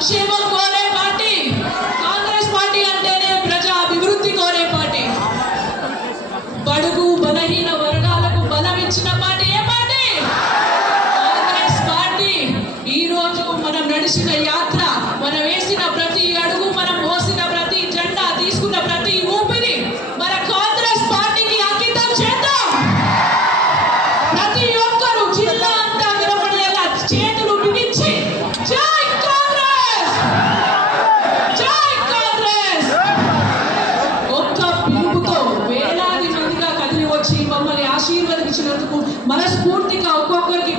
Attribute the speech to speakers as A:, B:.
A: సంక్షేమం కోరే party Congress party అంటేనే ప్రజా అభివృద్ధి కోరే పార్టీ. బడుగు బలహీన వర్గాలకు బలం ఇచ్చిన పార్టీ ఏ పార్టీ? కాంగ్రెస్ పార్టీ. ఈ రోజు మనం నడిచిన యాత్ర మనం వేసిన వచ్చి మమ్మల్ని ఆశీర్వదించినందుకు మనస్ఫూర్తిగా ఒక్కొక్కరికి